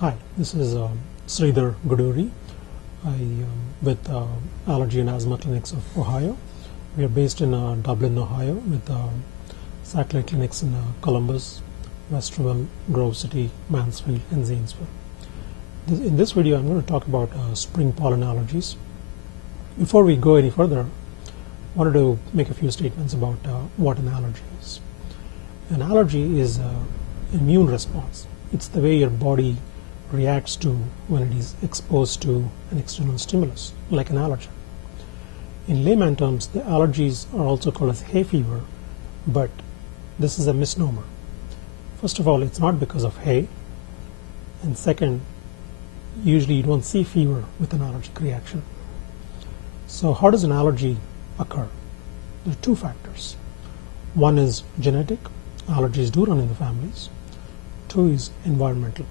Hi, this is Sridhar Guduri. With Allergy and Asthma Clinics of Ohio. We are based in Dublin, Ohio, with satellite clinics in Columbus, Westerville, Grove City, Mansfield, and Zanesville. In this video, I'm going to talk about spring pollen allergies. Before we go any further, I wanted to make a few statements about what an allergy is. An allergy is an immune response. It's the way your body reacts to when it is exposed to an external stimulus, like an allergen. In layman terms, the allergies are also called as hay fever, but this is a misnomer. First of all, it's not because of hay, and second, usually you don't see fever with an allergic reaction. So how does an allergy occur? There are two factors. One is genetic. Allergies do run in the families. Two is environmental.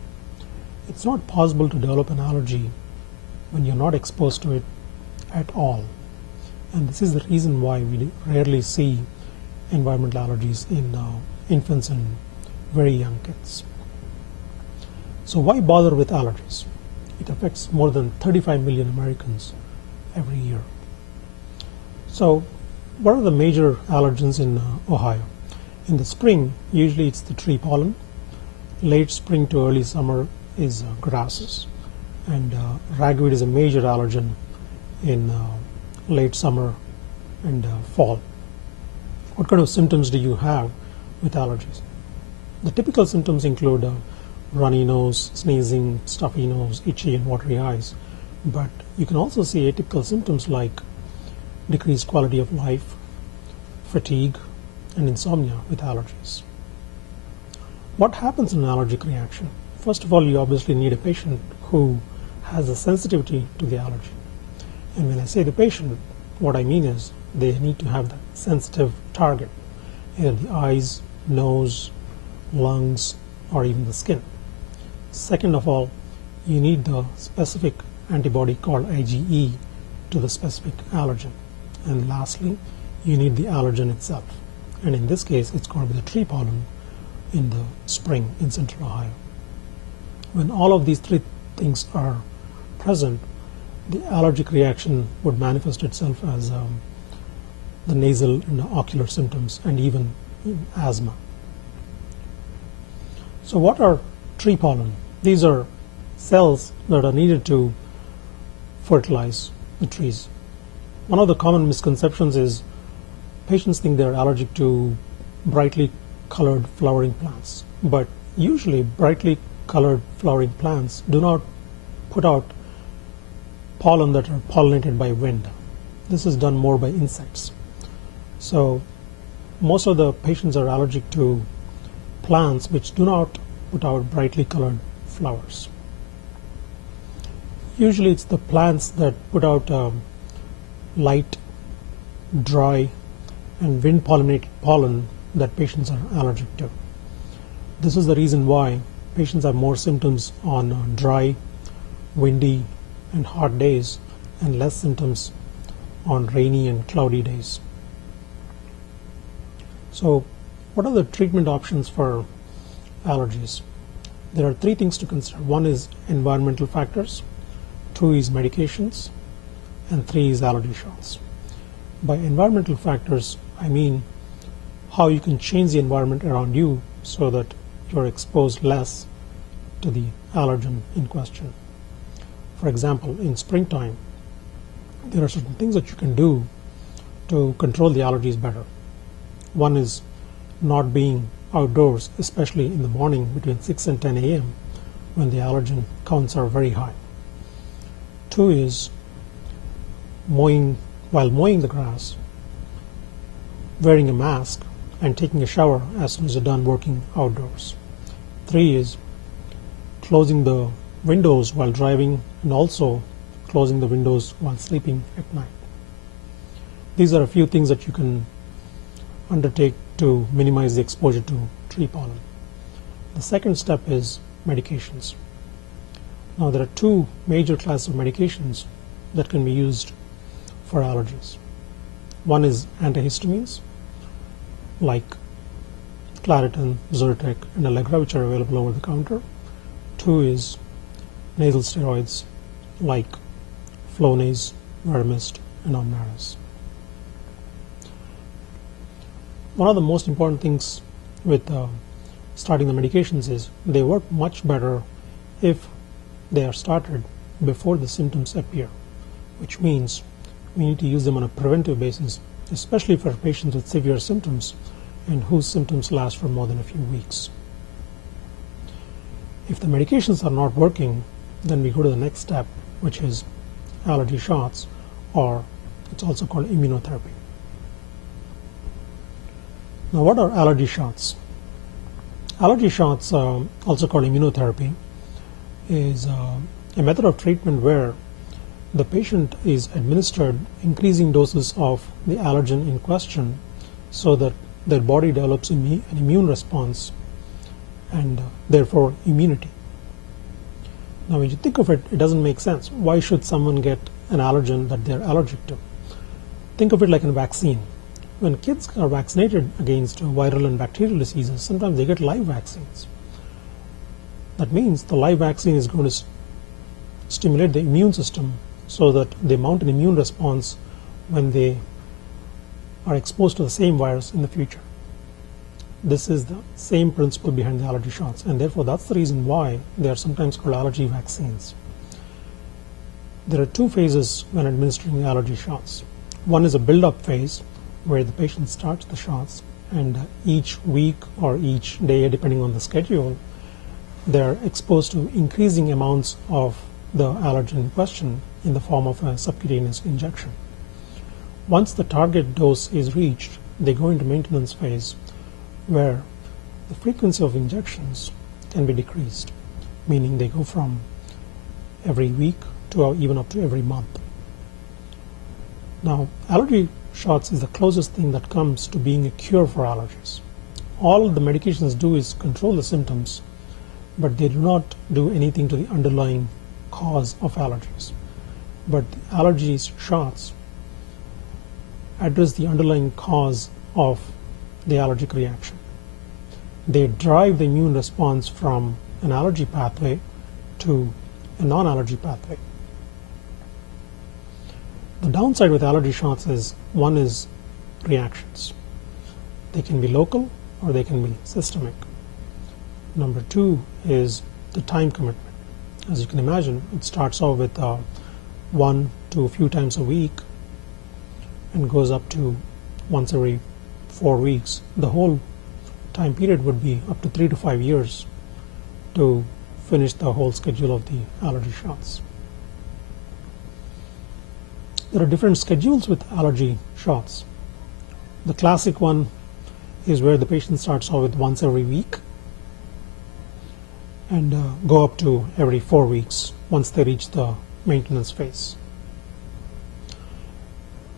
It's not possible to develop an allergy when you're not exposed to it at all. And this is the reason why we rarely see environmental allergies in infants and very young kids. So why bother with allergies? It affects more than 35 million Americans every year. So what are the major allergens in Ohio? In the spring, usually it's the tree pollen. Late spring to early summer is grasses, and ragweed is a major allergen in late summer and fall. What kind of symptoms do you have with allergies? The typical symptoms include runny nose, sneezing, stuffy nose, itchy and watery eyes, but you can also see atypical symptoms like decreased quality of life, fatigue, and insomnia with allergies. What happens in an allergic reaction? First of all, you obviously need a patient who has a sensitivity to the allergy. And when I say the patient, what I mean is they need to have that sensitive target, either the eyes, nose, lungs, or even the skin. Second of all, you need the specific antibody called IgE to the specific allergen. And lastly, you need the allergen itself. And in this case, it's going to be the tree pollen in the spring in central Ohio. When all of these three things are present, the allergic reaction would manifest itself as the nasal and the ocular symptoms and even asthma. So what are tree pollen? These are cells that are needed to fertilize the trees. One of the common misconceptions is patients think they're allergic to brightly colored flowering plants, but usually brightly colored flowering plants do not put out pollen that are pollinated by wind. This is done more by insects. So most of the patients are allergic to plants which do not put out brightly colored flowers. Usually it's the plants that put out light, dry, and wind pollinated pollen that patients are allergic to. This is the reason why patients have more symptoms on dry, windy, and hot days, and less symptoms on rainy and cloudy days. So, what are the treatment options for allergies? There are three things to consider. One is environmental factors, two is medications, and three is allergy shots. By environmental factors, I mean how you can change the environment around you so that you're exposed less to the allergen in question. For example, in springtime, there are certain things that you can do to control the allergies better. One is not being outdoors, especially in the morning between 6 and 10 a.m. when the allergen counts are very high. Two is while mowing the grass, wearing a mask and taking a shower as soon as you're done working outdoors. Three is closing the windows while driving and also closing the windows while sleeping at night. These are a few things that you can undertake to minimize the exposure to tree pollen. The second step is medications. Now there are two major classes of medications that can be used for allergies. One is antihistamines like Claritin, Zyrtec, and Allegra, which are available over the counter. Two is nasal steroids like Flonase, Veramist, and Omnaris. One of the most important things with starting the medications is they work much better if they are started before the symptoms appear, which means we need to use them on a preventive basis, especially for patients with severe symptoms and whose symptoms last for more than a few weeks. If the medications are not working, then we go to the next step, which is allergy shots, or it's also called immunotherapy. Now, what are allergy shots? Allergy shots, also called immunotherapy, is a method of treatment where the patient is administered increasing doses of the allergen in question so that their body develops an immune response and therefore immunity. Now, when you think of it, it doesn't make sense. Why should someone get an allergen that they're allergic to? Think of it like a vaccine. When kids are vaccinated against viral and bacterial diseases, sometimes they get live vaccines. That means the live vaccine is going to stimulate the immune system so that they mount an immune response when they are exposed to the same virus in the future. This is the same principle behind the allergy shots, and therefore that's the reason why they are sometimes called allergy vaccines. There are two phases when administering the allergy shots. One is a build-up phase where the patient starts the shots, and each week or each day, depending on the schedule, they are exposed to increasing amounts of the allergen in question in the form of a subcutaneous injection. Once the target dose is reached, they go into maintenance phase where the frequency of injections can be decreased, meaning they go from every week to even up to every month. Now, allergy shots is the closest thing that comes to being a cure for allergies. All the medications do is control the symptoms, but they do not do anything to the underlying cause of allergies. But the allergy shots address the underlying cause of the allergic reaction. They drive the immune response from an allergy pathway to a non-allergy pathway. The downside with allergy shots is, one is reactions. They can be local or they can be systemic. Number two is the time commitment. As you can imagine, it starts off with one to a few times a week and goes up to once every 4 weeks. The whole time period would be up to 3 to 5 years to finish the whole schedule of the allergy shots. There are different schedules with allergy shots. The classic one is where the patient starts off with once every week and go up to every 4 weeks once they reach the maintenance phase.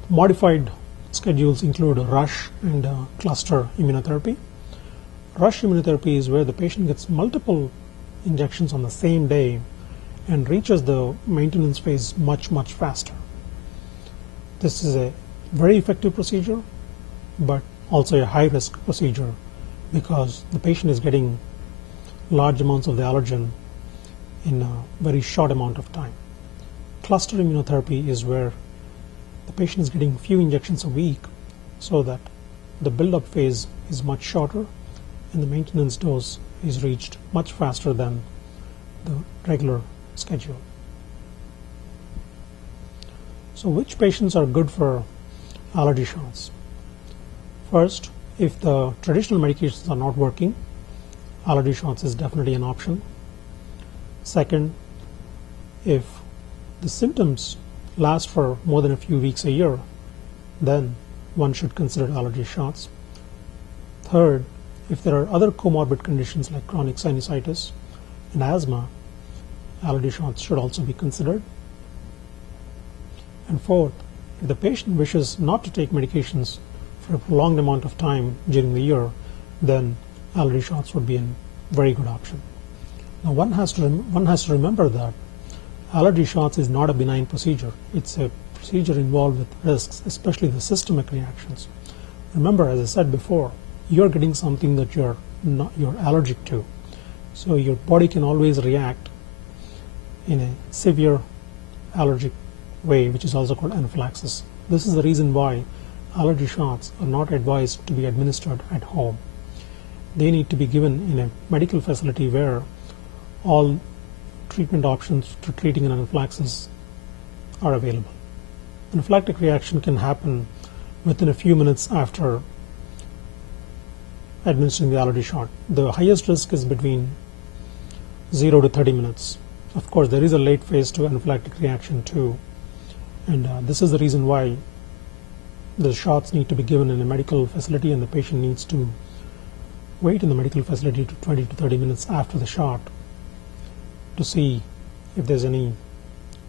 Modified schedules include rush and cluster immunotherapy. Rush immunotherapy is where the patient gets multiple injections on the same day and reaches the maintenance phase much faster. This is a very effective procedure, but also a high-risk procedure because the patient is getting large amounts of the allergen in a very short amount of time. Cluster immunotherapy is where the patient is getting few injections a week so that the build-up phase is much shorter and the maintenance dose is reached much faster than the regular schedule. So which patients are good for allergy shots? First, if the traditional medications are not working, allergy shots is definitely an option. Second, if the symptoms last for more than a few weeks a year, then one should consider allergy shots. Third, if there are other comorbid conditions like chronic sinusitis and asthma, allergy shots should also be considered. And fourth, if the patient wishes not to take medications for a prolonged amount of time during the year, then allergy shots would be a very good option. Now, one has to remember that allergy shots is not a benign procedure. It's a procedure involved with risks, especially the systemic reactions. Remember, as I said before, you're getting something that you're allergic to. So your body can always react in a severe allergic way, which is also called anaphylaxis. This is the reason why allergy shots are not advised to be administered at home. They need to be given in a medical facility where all treatment options to treating an anaphylaxis are available. Anaphylactic reaction can happen within a few minutes after administering the allergy shot. The highest risk is between 0 to 30 minutes. Of course, there is a late phase to anaphylactic reaction too, and this is the reason why the shots need to be given in a medical facility, and the patient needs to wait in the medical facility to 20 to 30 minutes after the shot to see if there's any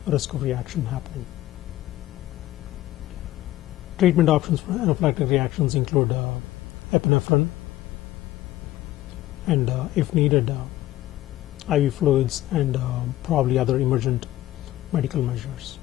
risk of reaction happening. Treatment options for anaphylactic reactions include epinephrine and, if needed, IV fluids and probably other emergent medical measures.